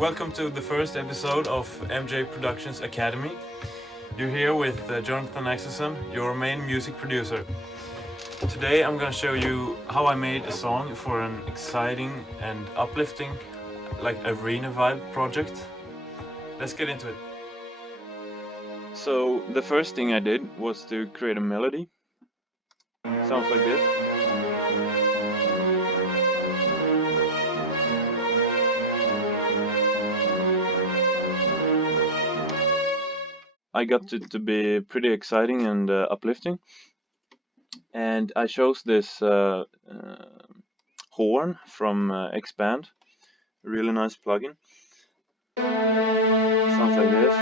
Welcome to the first episode of MJ Productions Academy. You're here with Jonathan Axelson, your main music producer. Today I'm gonna show you how I made a song for an exciting and uplifting, like arena vibe project. Let's get into it. So the first thing I did was to create a melody. Sounds like this. I got it to be pretty exciting and uplifting, and I chose this horn from Xband, a really nice plugin. Sounds like this.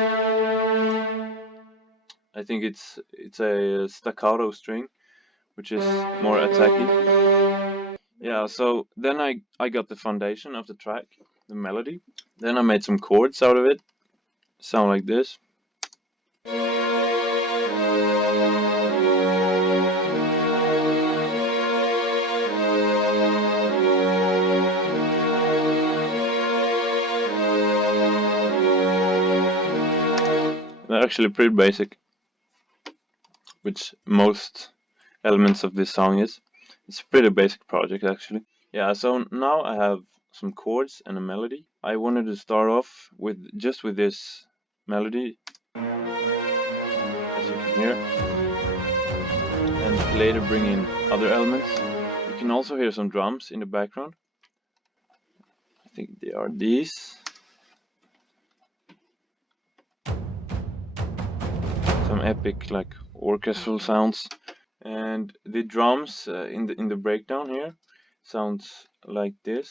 I think it's a staccato string, which is more attacky. Yeah, so then I got the foundation of the track, the melody. Then I made some chords out of it. Sound like this. They're actually pretty basic, which most elements of this song is. It's a pretty basic project actually. Yeah, so now I have some chords and a melody. I wanted to start off with just with this melody, as you can hear, and later bring in other elements. You can also hear some drums in the background. I think they are these. Some epic like orchestral sounds, and the drums in the breakdown here sounds like this.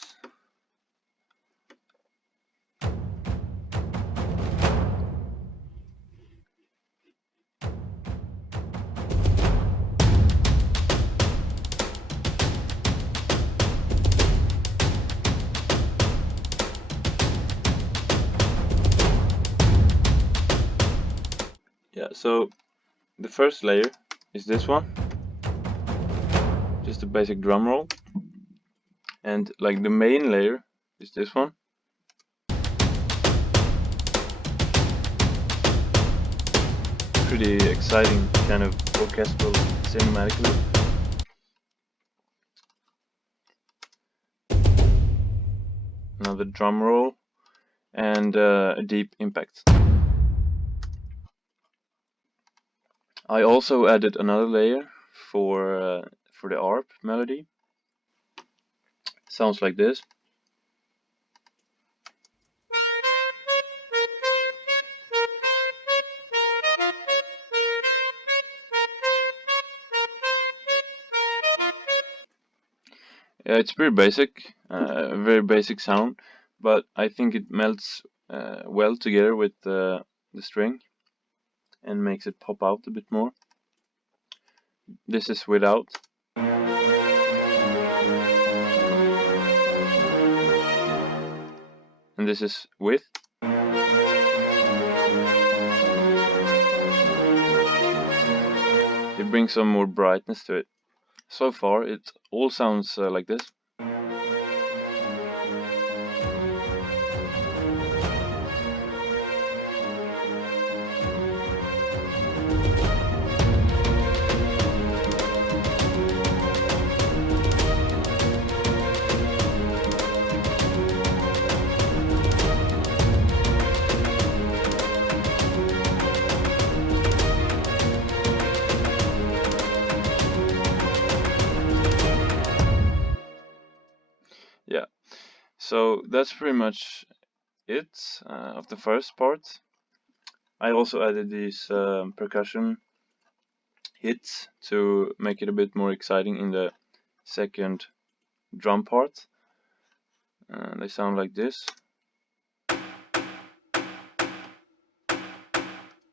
Yeah, so the first layer is this one, just a basic drum roll, and like the main layer is this one. Pretty exciting kind of orchestral cinematic loop. Another drum roll and a deep impact. I also added another layer for the ARP melody. Sounds like this. Yeah, it's pretty basic, very basic sound, but I think it melts well together with the string and makes it pop out a bit more. This is without. And this is with. It brings some more brightness to it. So far, it all sounds like this. Yeah, so that's pretty much it of the first part. I also added these percussion hits to make it a bit more exciting in the second drum part. They sound like this.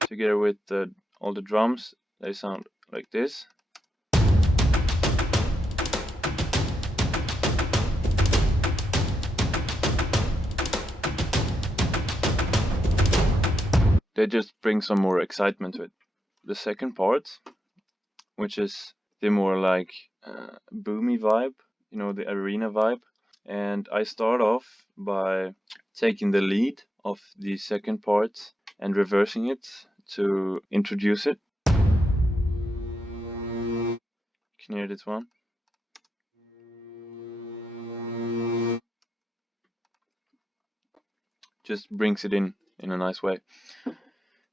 Together with all the drums, they sound like this. They just bring some more excitement to it. The second part, which is the more like boomy vibe, you know, the arena vibe. And I start off by taking the lead of the second part and reversing it to introduce it. You can hear this one. Just brings it in a nice way.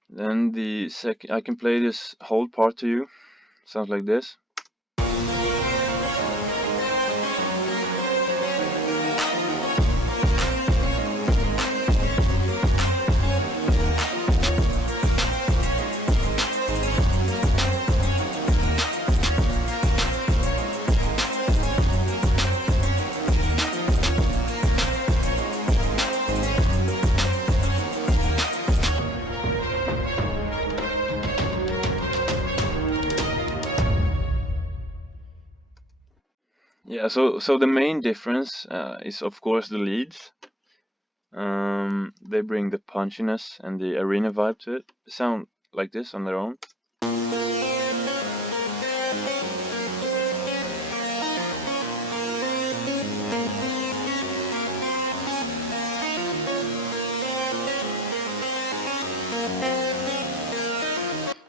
Then the second, I can play this whole part to you. Sounds like this. Yeah, so the main difference is of course the leads. They bring the punchiness and the arena vibe to it. They sound like this on their own.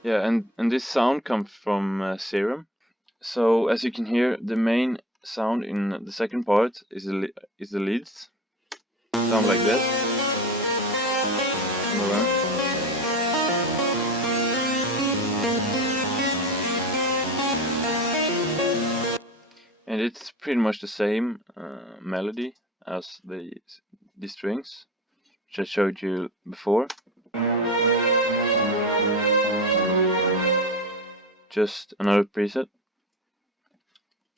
Yeah, and this sound comes from Serum. So as you can hear, the main sound in the second part is the leads. Sound like this. On the run. And it's pretty much the same melody as the strings, which I showed you before. Just another preset.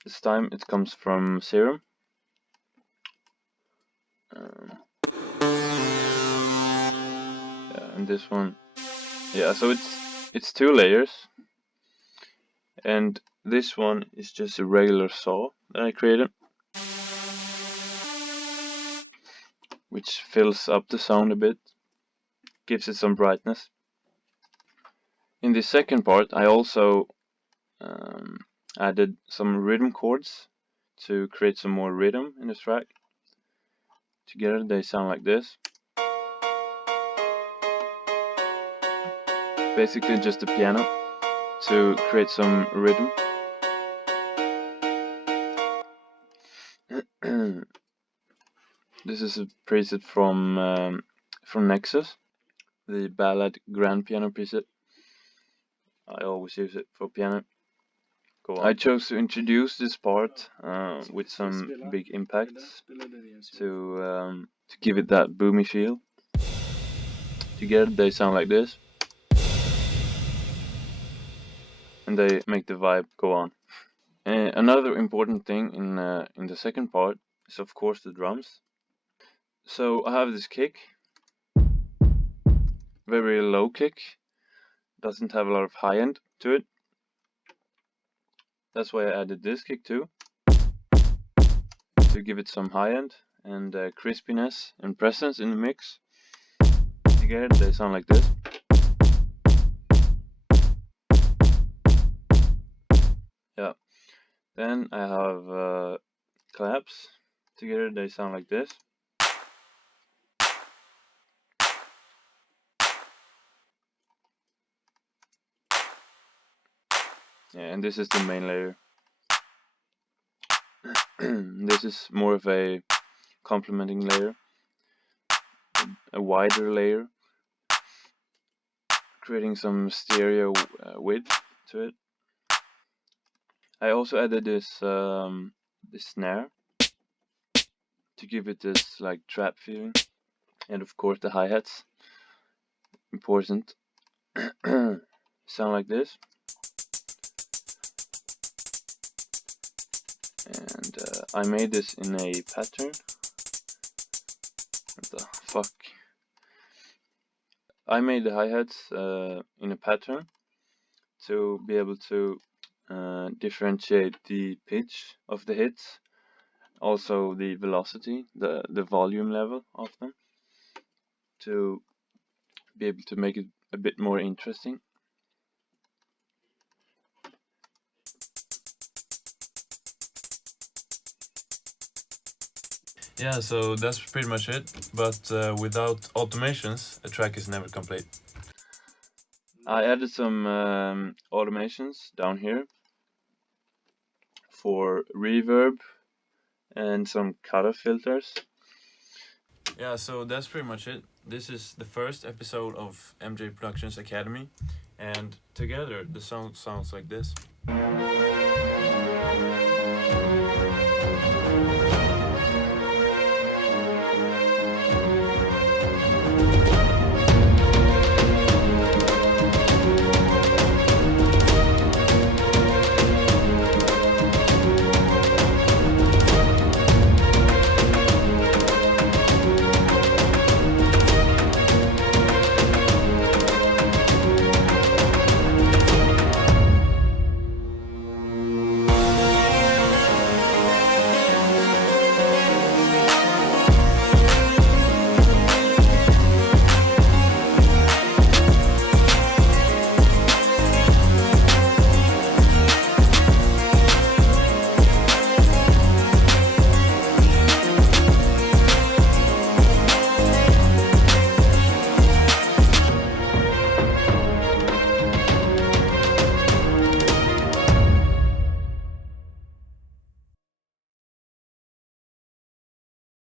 This time it comes from Serum. And this one, yeah. So it's 2 layers, and this one is just a regular saw that I created, which fills up the sound a bit, gives it some brightness. In the second part, I also added some rhythm chords to create some more rhythm in the track. Together they sound like this. Basically just the piano to create some rhythm. This is a preset from Nexus, the Ballad Grand Piano preset. I always use it for piano. Go on. I chose to introduce this part with some big impacts to give it that boomy feel. Together they sound like this, and they make the vibe go on. Another important thing in the second part is of course the drums. So I have this kick, very low kick, doesn't have a lot of high end to it. That's why I added this kick too, to give it some high end and crispiness and presence in the mix. Together they sound like this. Yeah. Then I have claps. Together they sound like this. Yeah, and this is the main layer. This is more of a complementing layer, a wider layer, creating some stereo width to it. I also added this snare to give it this like trap feeling, and of course the hi-hats, important. Sound like this. And I made this in a pattern. What the fuck? I made the hi-hats in a pattern to be able to differentiate the pitch of the hits, also the velocity, the volume level of them, to be able to make it a bit more interesting. Yeah, so that's pretty much it. But without automations, a track is never complete. I added some automations down here for reverb and some cutoff filters. Yeah, so that's pretty much it. This is the first episode of MJ Productions Academy, and together the song sounds like this.